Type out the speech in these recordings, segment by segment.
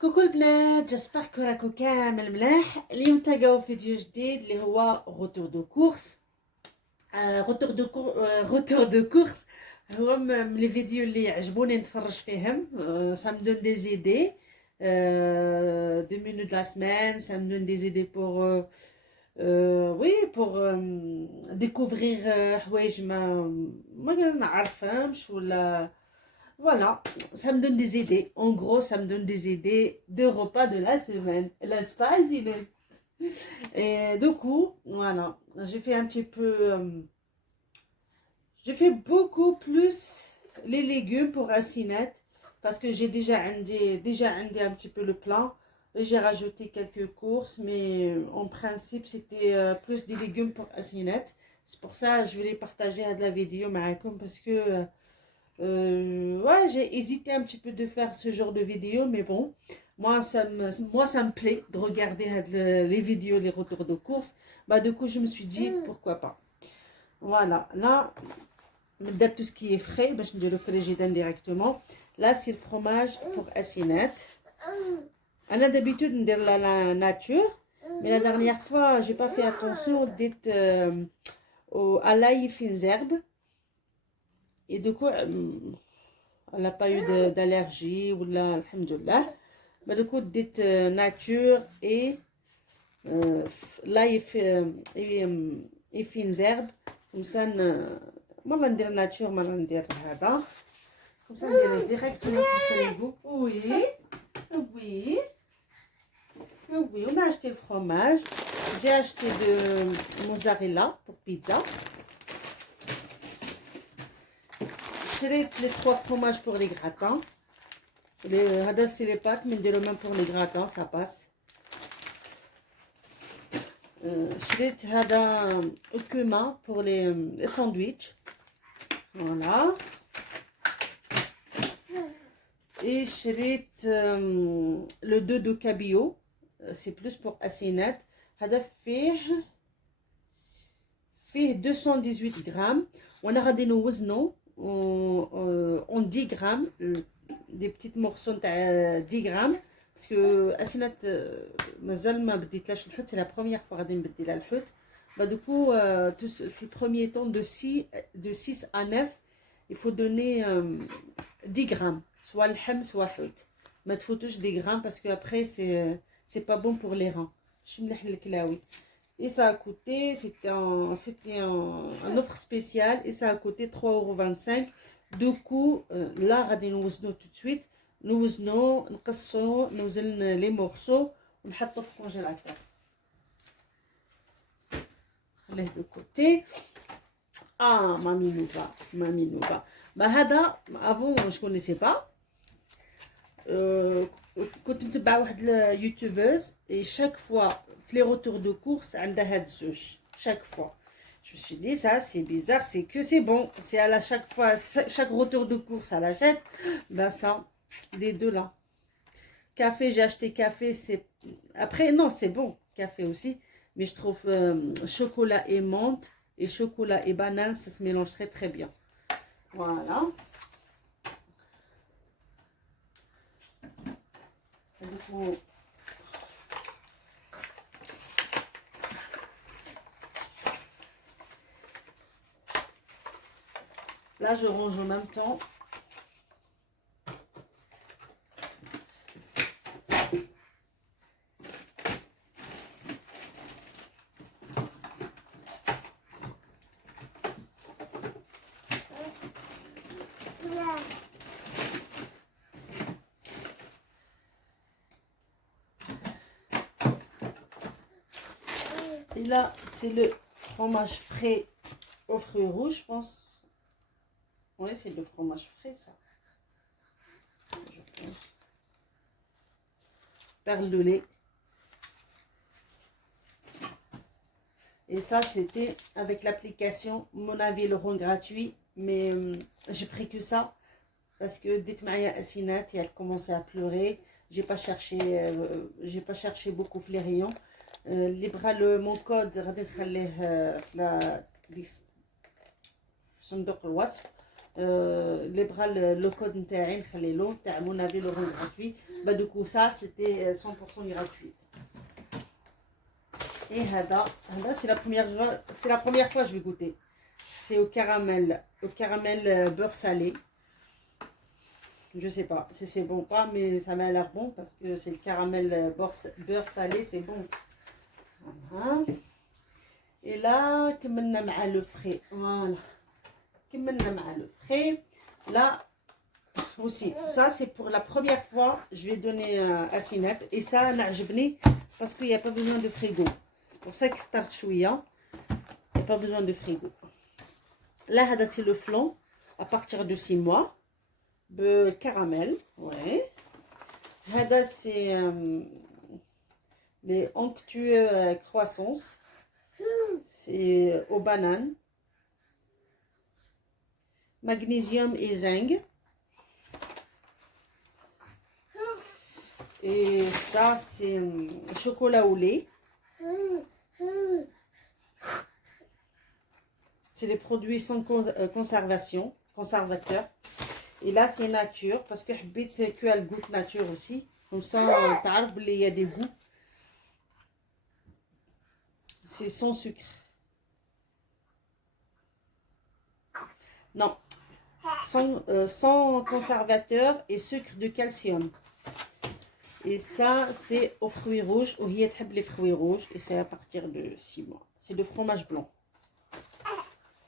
كوكو البنات، جاسبر راكو كامل ملاح. اليوم تلقاو فيديو جديد اللي هو روتور دو كورس. روتور دو كورس هو من لي فيديو اللي عجبوني نتفرج فيهم. ça me donne des idées de menus de la semaine, ça me donne des idées pour oui pour découvrir حوايج ما نعرفهمش ولا. Voilà, ça me donne des idées. En gros, ça me donne des idées de repas de la semaine. N'est-ce pas, Zine? Et du coup, voilà, j'ai fait un petit peu... j'ai fait beaucoup plus les légumes pour Asinette. Parce que j'ai déjà un petit peu le plan. Et j'ai rajouté quelques courses. Mais en principe, c'était plus des légumes pour Asinette. C'est pour ça que je vais les partager à de la vidéo, parce que... ouais, j'ai hésité un petit peu de faire ce genre de vidéo, mais bon, ça me plaît de regarder les vidéos, les retours de course. Bah, du coup, je me suis dit, pourquoi pas. Voilà, là, tout ce qui est frais, bah, je vais le frigidaire directement. Là, c'est le fromage pour Asinette. On a d'habitude de la nature, mais la dernière fois, j'ai pas fait attention à l'ail fines herbes. Et du coup, elle n'a pas eu d'allergie, ou là, alhamdoulilah. Mais du coup, dites nature et là, il fines herbes. Comme ça, moi, on dire nature, moi, on dire hada. Comme ça, on dirait directement pour faire le goût. Oui, oui, oui. On a acheté le fromage. J'ai acheté de mozzarella pour pizza. Les 3 fromages pour les gratins. C'est les pâtes, mais de même pour les gratins, ça passe. شريت هذا الكوما pour les sandwichs. Voilà. Et شريت le 2 de cabillaud. C'est plus pour Asinette. هذا فيه 218 grammes. وانا غادي نوزنو en 10 grammes, des petites morceaux de 10 grammes, parce que Asinette mazal ma بديتلاش الحوت, c'est la première fois غادي نبدي لها الحوت. Bah du coup في le premier temps de 6 à 9 il faut donner 10 grammes, soit الحم soit حوت. ما تفوتوش 10 grammes parce que après c'est pas bon pour les reins. Je مليح الكلاوي. Et ça a coûté, c'était un offre spéciale, et ça a coûté 3,25 €. Du coup, là, nous وزنو tout de suite. Nous وزنو, nous les morceaux, on met au congélateur. خليه de côté. Ah, Mamie Nouba. Bah, hada, avant, je ne connaissais pas. كنت متبعه واحد اليوتيوبرز, et chaque fois les retours de course عندها هاد الزوج chaque fois. Je me suis dit, ça c'est bizarre, c'est que c'est bon, c'est à la chaque fois, chaque retour de course elle achète. Ben ça, les deux là. Café, j'ai acheté café, c'est après non, c'est bon café aussi, mais je trouve chocolat et menthe et chocolat et banane, ça se mélange très très bien. Voilà. Du coup, là, je range en même temps. Et là, c'est le fromage frais aux fruits rouges, je pense. Oui, c'est le fromage frais, ça. Je pense. Perle de lait. Et ça, c'était avec l'application Mon avis le rend gratuit. Mais j'ai pris que ça. Parce que dites Maria Asinette, et elle commençait à pleurer. J'ai pas cherché beaucoup les rayons. اللي بغى mon code غادي نخليه في صندوق الوصف. les bras le code نتاعي نخليلو تاع mon avis le rend gratuit. Bah du coup ça c'était 100% gratuit. Et hada c'est la première fois que je vais goûter. C'est au caramel beurre salé. Je sais pas si c'est bon ou pas, mais ça m'a l'air bon parce que c'est le caramel beurre salé, c'est bon. Voilà. Et là, كملنا مع le frais. Voilà. كملنا مع le frais. Là aussi, ça c'est pour la première fois, je vais donner à Sinette. Et ça, نعجبني parce qu'il n'y a pas besoin de frigo. C'est pour ça que tarte chouïa. Il n'y a pas besoin de frigo. Là, hada c'est le flan à partir de 6 mois. Caramel, ouais. Hada c'est les onctueux croissants. C'est aux bananes. Magnésium et zinc. Et ça c'est chocolat au lait. C'est des produits sans conservateur. Et là c'est nature parce que j'habite que elle goûte nature aussi. Comme ça, il y a des goûts. C'est sans sucre. Non, sans conservateur et sucre de calcium. Et ça, c'est aux fruits rouges. Au hiyathab les fruits rouges. Et c'est à partir de 6 mois. C'est de fromage blanc.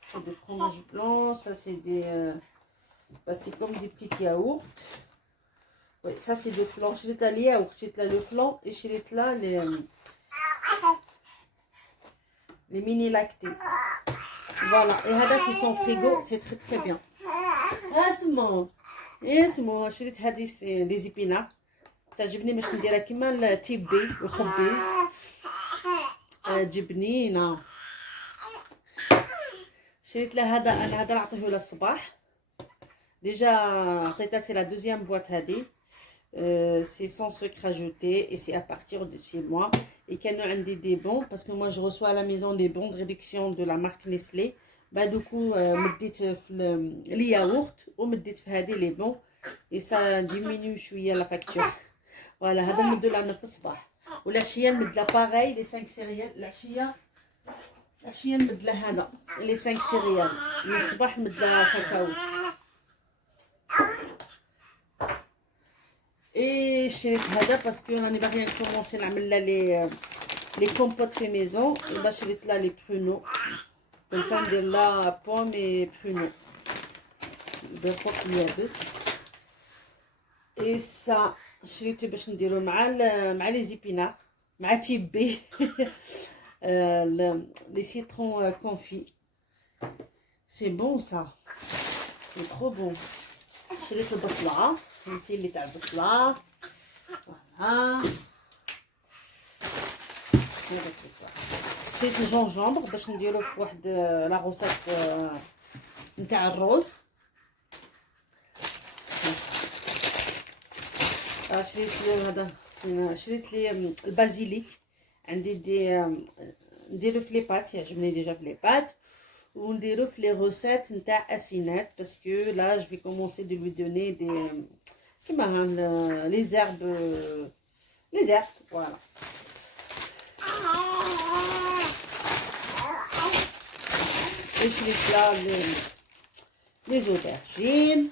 C'est de fromage blanc. Ça, c'est des... bah, c'est comme des petits yaourts. Ouais, ça, c'est de flan. Je l'ai les yaourts. Je l'ai le flan. Et je l'ai là les mini lactés. Voilà. Et hada, c'est son frigo. C'est très, très bien. Ah, c'est bon. Et c'est bon. Je l'ai hadi, c'est des épinards. تعجبني باش نديرها كيما التيبي وخبيز جبنينه. شريت له هذا انا هذا نعطيه للصباح ديجا عطيتها سي لا دوزيام بواط هذه سي سون سكر اجوتي et c'est à partir de 6 mois et كانوا عندي des bons parce que moi je reçois à la maison des bons de réduction de la marque Nestlé. bah du coup مديت في لي ياغورت ومديت في هذه les bons et ça diminue شويه la facture. فوالا هذا نمدو لها في الصباح والعشيه نمد لها باغاي لي 5 سيريال. العشيه نمد لها هذا لي 5 سيريال. الصباح نمد لها كاكاو. اي شريت هذا باسكو راني باغيه نكومونسي نعمل لها لي كومبوت في ميزون. باش شريت لها لي برونو كوم سا ندير لها بوم اي برونو بالفوق اليابس. اي سا شريته باش نديرو مع لي زيبينار مع تيبي لي سيترون كونفي. سي بون سا سي ترو بون. شريت البصله كاين اللي تاع البصله. فوالا هذا سي. شريت الجونجومبر باش نديرو في واحد لا غوسات نتاع الروز. شريت لي هذا شريت لي البازيليك عندي نديرو في لي بات. يعجبني ديجا في لي بات ونديرو في لي روسيت نتاع اسينات باسكو لا جو في كومونسي دو لوي دوني دي كيما لي زيرب فوالا. شريت لا لي زودرجين.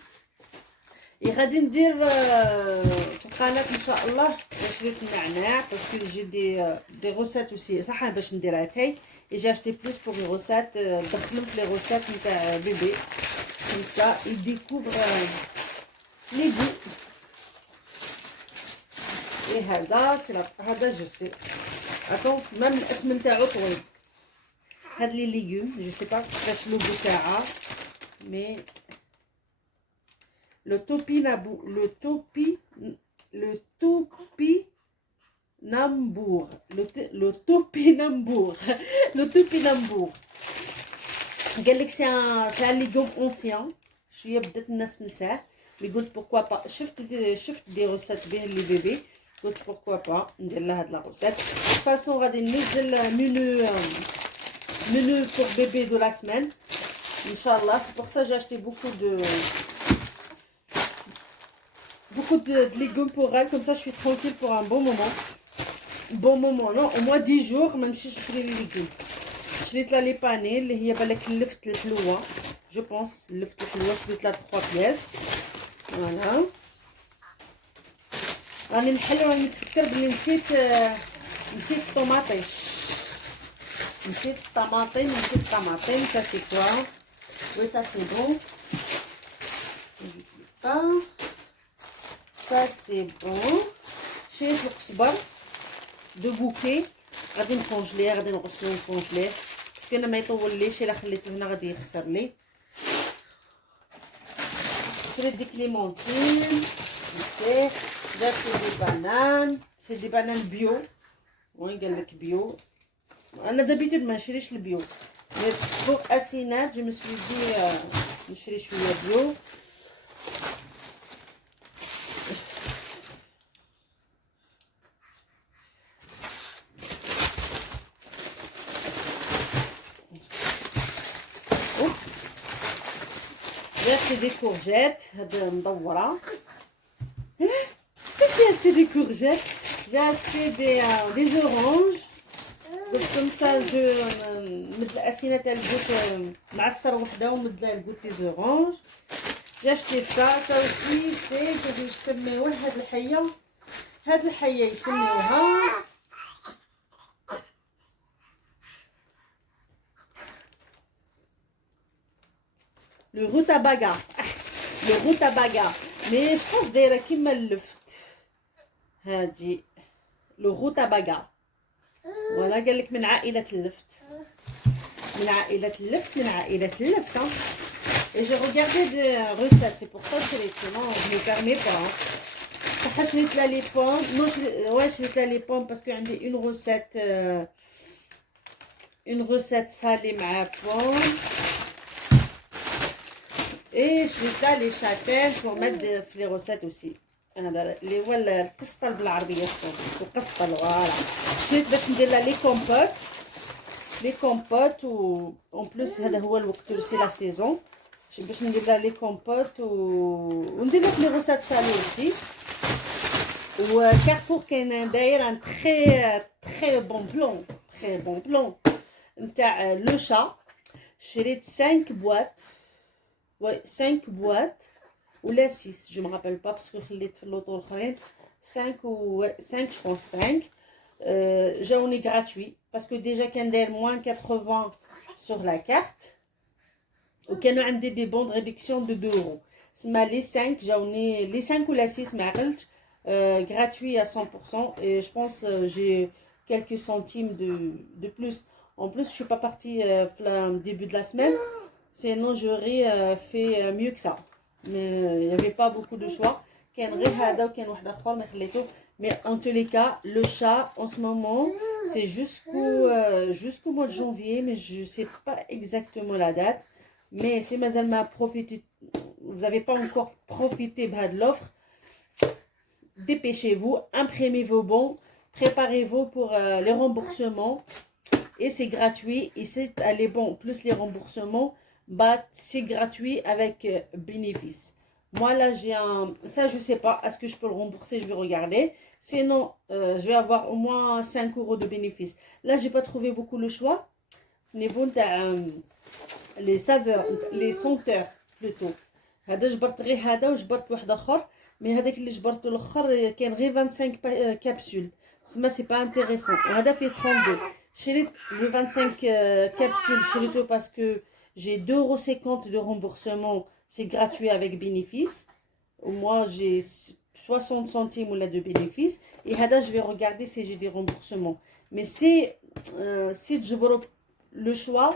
غادي ندير في القناه ان شاء الله. شريت النعناع باسكو جي دي روسيت اوسي صح باش نديرها تاي. جي اشتي بلوس بور لي روسيت ندخلهم في لي روسيت نتاع بيبي كوم سا يديكوفر لي غو. اي هذا جو سي اتون ميم الاسم نتاعو طويل. هاد لي ليغوم جو سي با كيفاش لوغو تاعها مي le topinambour. قال لك سي ان ليغوم اونسيان شويه بدات الناس تنساه. مي قلت بوركوا با. شفت دي روسيت بين لي بيبي قلت بوركوا با ندير لها هاد لا روسيت. فاسون غادي ننزل منو بور بيبي دو لا سيمين Inch'Allah, c'est pour ça que j'ai acheté beaucoup de légumes pour elle. Comme ça, je suis tranquille pour un bon moment. Bon moment, non, au moins 10 jours, même si je fais les légumes. شريت لها لي باني اللي هي بالك لفت الحلوه جو بونس لفت الحلوه شريت لها 3 بياس فوالا راني نحل راني نتفكر بلي نسيت الطوماطيش نسيت الطماطم ça c'est quoi oui ça c'est bon ça c'est bon شريت القزبر دو بوكي غادي نكونجليه غادي نغسلو ونكونجليه باسكو انا ما يطولليش الا خليته هنا غادي يخسر لي شريت ديك ليمونتين درت دي بانان سي دي بانان بيو وين قالك بيو انا دابيتود ما نشريش البيو مي بوغ اسينات جو مسوي دي نشري شويه بيو J'ai acheté des courgettes, j'ai acheté des courgettes, j'ai acheté des oranges. Donc comme ça, je mets l'assinette elle goûte معصر وحده ومد لها goûte les oranges. J'ai acheté ça aussi c'est que يسميوه هاد الحيه يسميوها le rutabaga. Le rutabaga. Mais je pense دايره كيما اللفت. هادي le rutabaga. Voilà قال لك من عائله اللفت. من عائله اللفت. Et j'ai regardé des recettes, c'est pour ça que sinon je ne me permets pas. Je vais te les pommes. Non, je vais te les pommes parce que j'ai une recette salée ma pomme. Et je vais te les châtaignes pour mettre les recettes aussi. اللي هو القسطل بالعربيه القسطل فوالا شريت باش ندير لها لي كومبوت و اون بليس هذا هو الوقت سي لا سيزون باش ندير لها لي كومبوت وندير لها لي روسات سالي aussi وكارفور كاين داير ان تري بون بلون نتاع لو شا شريت 5 بواط 5 بواط ولا 6 je me rappelle pas parce que خليت في اللوطو الاخرين 5 je pense 5 جاوني gratuit parce que déjà كان داير moins 80 sur la carte وكانوا عندي دي بون ريدكسيون دو 2 euros سما لي 5 جاوني لي 5 ولا 6 ما عقلتش gratuit à 100% et je pense j'ai quelques centimes de plus en plus je suis pas partie au début de la semaine sinon j'aurais fait mieux que ça. Mais il n'y avait pas beaucoup de choix. Mais en tous les cas, le chat en ce moment, c'est jusqu'au mois de janvier, mais je ne sais pas exactement la date. Mais si Mazal m'a profité, vous n'avez pas encore profité de l'offre, dépêchez-vous, imprimez vos bons, préparez-vous pour les remboursements. Et c'est gratuit. Et c'est les bons plus les remboursements. Bah, c'est gratuit avec bénéfice. Moi là j'ai ça je sais pas, est-ce que je peux le rembourser, je vais regarder. Sinon je vais avoir au moins 5 euros de bénéfice. Là j'ai pas trouvé beaucoup le choix. Les saveurs, les senteurs plutôt. هذا جبرت غير هذا وجبرت واحد اخر مي هذاك اللي جبرته الاخر كان غير 25 كابسول سما سي با انتريسون وهذا فيه 32 شريت le 25 capsules شريته باسكو j'ai 2,50 € de remboursement, c'est gratuit avec bénéfice. Moi, j'ai 60 centimes ou là de bénéfice. Et là, je vais regarder si j'ai des remboursements. Mais si je veux le choix,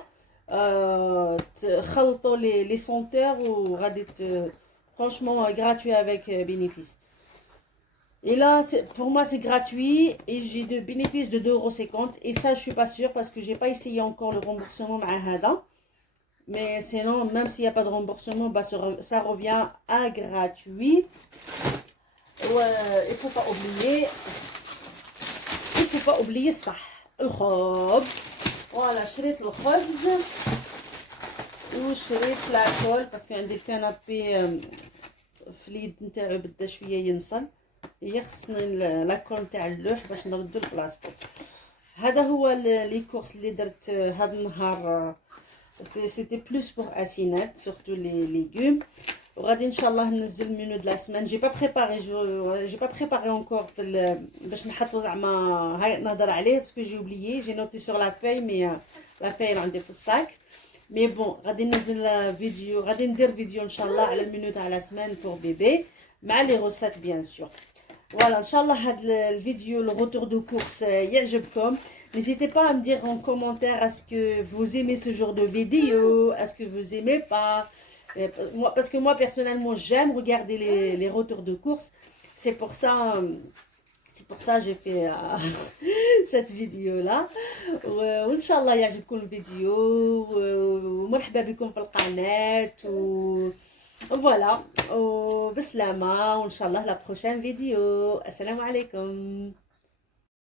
les senteurs ou franchement gratuit avec bénéfice. Et là, pour moi, c'est gratuit et j'ai de bénéfice de 2,50 €. Et ça, je suis pas sûre parce que j'ai pas essayé encore le remboursement à Hada. Mais sinon, même s'il n'y a pas de remboursement, bah, ça revient à gratuit. Il ne faut pas oublier ça. Le khobz. Voilà, شريت الخبز. وشريت لاكول باسكو عندي الكنابي في اليد نتاعو بدا شويه ينصل، هي خصني لاكول تاع اللوح باش نردو لبلاصتو. هذا هو لي كورس اللي درت هذا النهار. سيتي بلوس بور اسينات سورتو لي ليغوم. وغادي ان شاء الله ننزل المنيو دو لا سيمين. جي با بريباري اونكور في باش نحطو زعما هاي نهضر عليه باسكو جي اوبليي، جي نوتي سور لا فاي مي لا فاي عندي في الصاك. مي بون غادي ننزل فيديو، غادي ندير فيديو ان شاء الله على المنيو تاع لا سيمين بور بيبي مع لي روسات بيان سور. فوالا ان شاء الله هذا الفيديو لو روتور دو كورس يعجبكم. N'hésitez pas à me dire en commentaire est-ce que vous aimez ce genre de vidéo, est-ce que vous aimez pas. Moi, parce que moi personnellement j'aime regarder les retours de course. C'est pour ça j'ai fait cette vidéo là. وان شاء الله يعجبكم الفيديو ومرحبا بكم في القناة فوالا وبسلامة وان شاء الله لا بروشين فيديو. السلام عليكم.